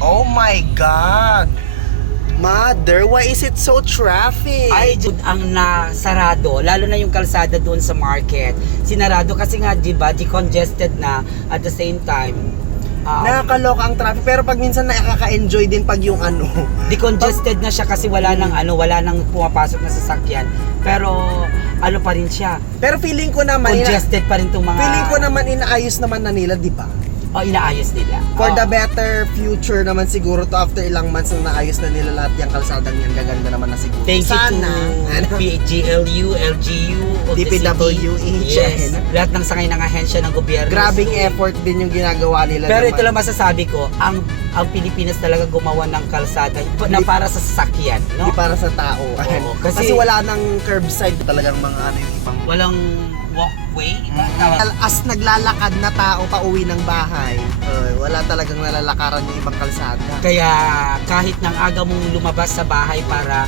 Oh my God! Mother, why is it so traffic? Ay, ang nasarado, lalo na yung kalsada doon sa market. Sinarado kasi nga, di ba, decongested na at the same time. Nakakaloka ang traffic, pero pag minsan nakaka-enjoy din pag yung ano. Decongested na siya kasi wala nang wala nang pumapasok na sasakyan. Pero ano pa rin siya. Pero feeling ko naman, Congested pa rin tong mga... feeling ko naman inaayos naman na nila, di ba? Inaayos nila. For the better future naman siguro to, after ilang months na naayos na nila lahat yung kalsadang yan, gaganda naman na siguro. Thank you Sana. to GLU, LGU, of the DPWH. city. Yes. Lahat ng sangay ng ahensya ng gobyerno. Grabing effort din yung ginagawa nila. Pero naman. ito lang masasabi ko, ang Pilipinas talaga gumawa ng kalsada na para sa sasakyan, no? Hindi para sa tao. Oo, kasi wala nang curbside talagang mga ano yung ibang... Walang walkway. As naglalakad na tao pa uwi ng bahay, wala talagang nalalakaran yung ibang kalsada. Kaya kahit nang aga mong lumabas sa bahay para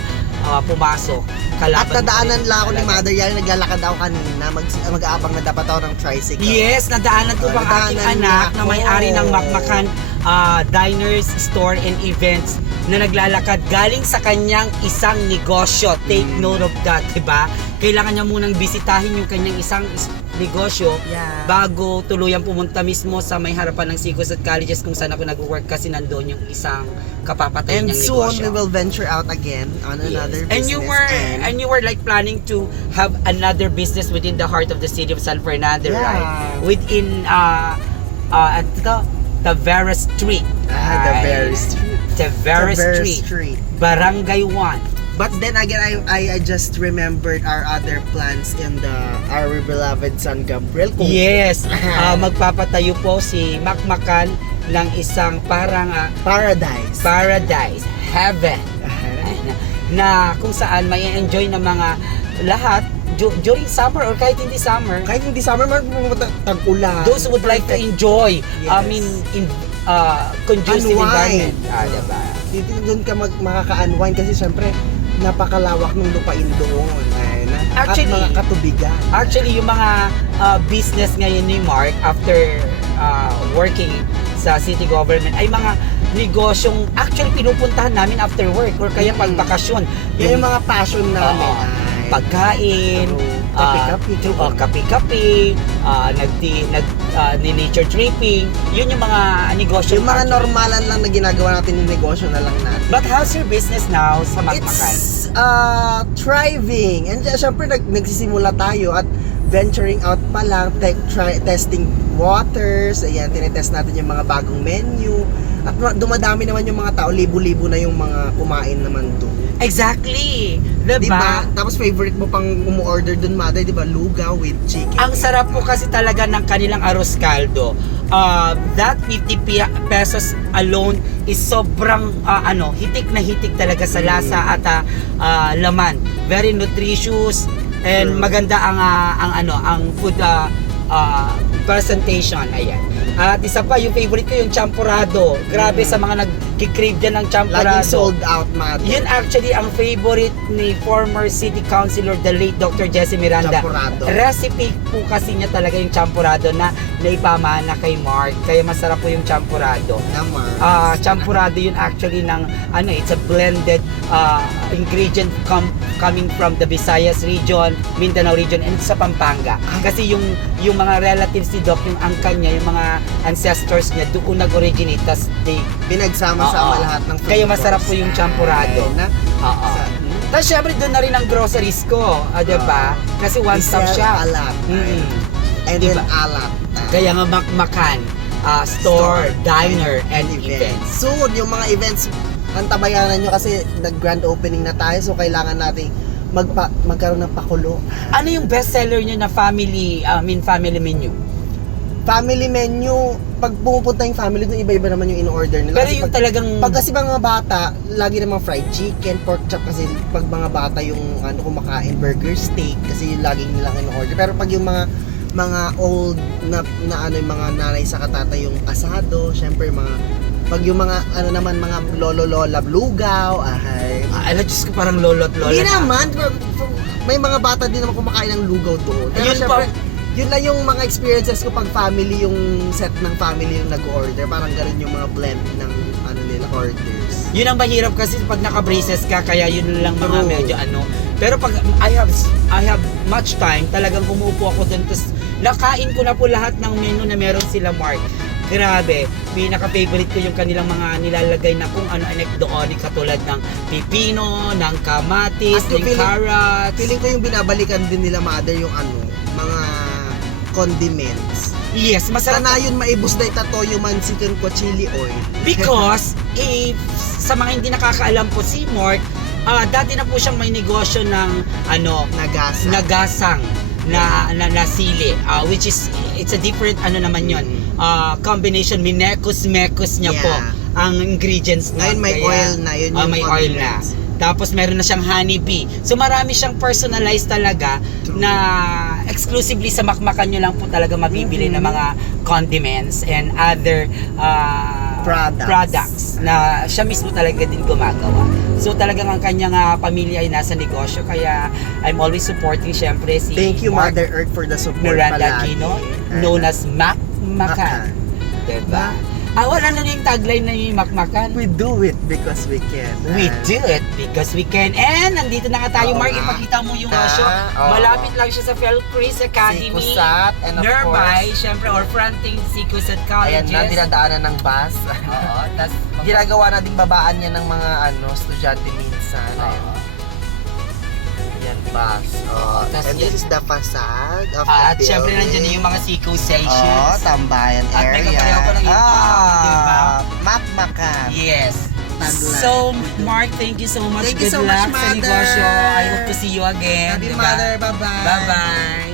pumasok, At kalaban nadaanan lang ako ni talaga. Mother Yan, naglalakad ako kanina, mag-aabang na dapat ako ng tricycle. Yes, nadaanan ko bang aking Nadaanan anak niya na may-ari ako. ng Makmakan Diners, Store and Events na naglalakad galing sa kanyang isang negosyo. Take note of that, diba? Kailangan niya munang bisitahin yung kanyang isang negosyo bago tuluyang pumunta mismo sa may harapan ng Sigos at Colleges kung saan ako nag-work kasi nandoon yung isang kapapatay And niyang soon negosyo. we will venture out again on another business. And you were like planning to have another business within the heart of the city of San Fernando, Yeah. right? Within Tavera Street. The Tavera Street. Barangay 1. But then again, I just remembered our other plans in our beloved San Gabriel. Yes, magpapatayo po si Makmakan ng isang parang paradise, heaven, na kung saan may enjoy ng mga lahat during summer or kahit hindi summer. Kahit hindi summer, tag-ulan. Those who would like to enjoy, I Yes. mean, in conducive Unwind. environment. Diba? Dito doon ka makaka-unwind kasi syempre napakalawak ng lupain doon. Actually, at mga katubigan. Actually, yung mga business ngayon ni Mark after working sa city government ay mga negosyong actually pinupuntahan namin after work or kaya pag bakasyon. Yan yung mga passion namin. Pagkain, kape-kape, nature tripping, yun yung mga negosyo. Yung mga normalan lang na ginagawa natin yung negosyo na lang natin. But how's your business now sa Makmakan? It's thriving. And syempre nagsisimula tayo at venturing out pa lang, testing waters. Ayan, tinetest natin yung mga bagong menu. At dumadami naman yung mga tao, libo-libo na yung mga kumain naman doon. Exactly. Diba? Diba? Tapos favorite mo pang umu-order doon, Mother, diba? Lugaw with chicken. Ang sarap po kasi talaga ng kanilang arroz caldo. That 50 pesos alone is sobrang hitik na hitik talaga sa lasa at laman. Very nutritious and maganda ang food presentation. Ayan. At isa pa, yung favorite ko yung champurrado. Grabe sa mga nag-crave dyan ng champurado. Laging sold out, Mother. Yun actually ang favorite ni former city councilor, the late Dr. Jesse Miranda. Champurado. Recipe po kasi niya talaga yung champurado na naipamana kay Mark. Kaya masarap po yung champurado. Naman. Champurado yun actually ng it's a blended ingredient coming from the Visayas region, Mindanao region, and sa Pampanga. Kasi yung mga relatives ni Doc, yung angkan niya, yung mga ancestors niya, doon nag-originate. Tas Pinagsama-sama lahat ng flavors. kaya masarap po yung champurado. Tapos syempre doon na rin ang groceries ko, diba? Kasi one-stop shop. Alat. And Diba? then alat. Kaya nga Makmakan, store, diner, and events. Soon, yung mga events, antabayanan nyo kasi nag-grand opening na tayo, so kailangan nating magkaroon ng pakulo. Ano yung best seller nyo na family menu? Family menu, pag pumupunta yung family, dun iba-iba naman yung in-order nila. Pero Kasi yung talagang... Pag kasi mga bata, lagi namang fried chicken, pork chop, kasi pag mga bata yung kumakain, burger, steak, kasi yung laging nilang in-order. Pero pag yung mga old na yung mga nanay sa katatay yung asado, syempre pag yung mga mga lolo-lola, lugaw, Diyos ko, parang lolo't lola hindi na. naman, may mga bata din naman kumakain ng lugaw doon. Pero Yun syempre, Yun lang yung mga experiences ko pag family yung set ng family yung nag-order. Parang ganun yung mga blend ng ano nila orders. Yun ang mahirap kasi pag naka-braces ka, kaya yun lang mga True. medyo ano. Pero pag I have much time, talagang umuupo ako doon, tapos nakain ko na po lahat ng menu na meron sila, Mark. Grabe, pinaka-favorite ko yung kanilang mga nilalagay na kung ano-ano doon, katulad ng pipino, ng kamatis, At yung ng carrots. Feeling ko yung binabalikan din nila, mother, yung ano, mga condiments. Yes, masarap. Sana yun maibos na itatoyo mansikan ko chili oil. Because if sa mga hindi nakakaalam po, si Mark, dati na po siyang may negosyo ng ano, Nagasa. nagasang na sili, which is it's a different ano naman yon, combination, mekos niya Yeah. po ang ingredients na. Ngayon may oil na, yun yung may oil na. condiments. Tapos meron na siyang honeybee. So marami siyang personalized talaga True. na exclusively sa makmakan nyo lang po talaga mabibili ng mga condiments and other products na siya mismo talaga din gumagawa. So talagang ang kanyang pamilya ay nasa negosyo, kaya I'm always supporting syempre si Thank you, Mark Mother Earth, for the support Miranda palagi. Aquino, known as Mac Macan. Diba? Ano na yung tagline na yung Makmakan? We do it because we can. We do it because we can. And nandito na nga tayo, Oo Mark. nga. Ipakita mo yung Ah, show. oo. Malapit lang siya sa Felcris Academy. Sikusat, and of Nearby, course, syempre, or fronting Sikusat ayan Colleges. na, dinadaanan ng bus. Oo, tas Ginagawa na ding babaan niya ng mga estudyante minsan. Ayan. Yan, bus. Tas And this is the facade of at the syempre, building. nandiyan yung mga Siku Oh, stations. tambayan At may area. kapareho pa ng iba, diba? Makmakan. Yes. Tagline. So, Mark, thank you so much. Thank you Good so much, luck sa Mother. negosyo. I hope to see you again. Happy diba? Mother, bye-bye. Bye-bye.